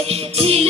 তরঙ্গে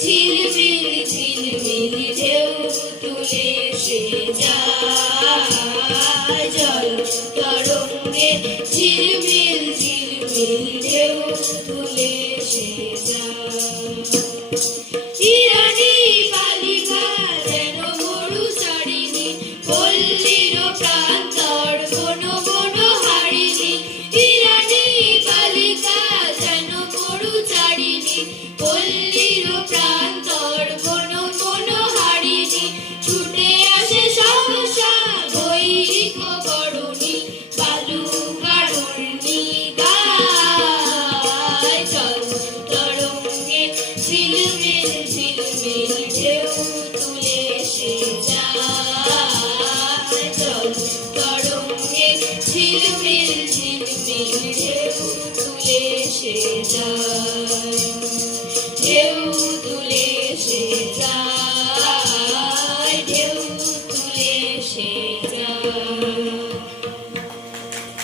ঝিলমিল ঝিলমিল ঢেউ তুলে সে যায়। জল তরঙ্গে ঝিলমিল ঝিলমিল ঢেউ তুলে সে যায়। ঝিলমিল ঝিলমিল ঢেউ তুলে সে যায় জল তরঙ্গে ঝিলমিল ঝিলমিল ঢেউ তুলে সে যায়। ঢেউ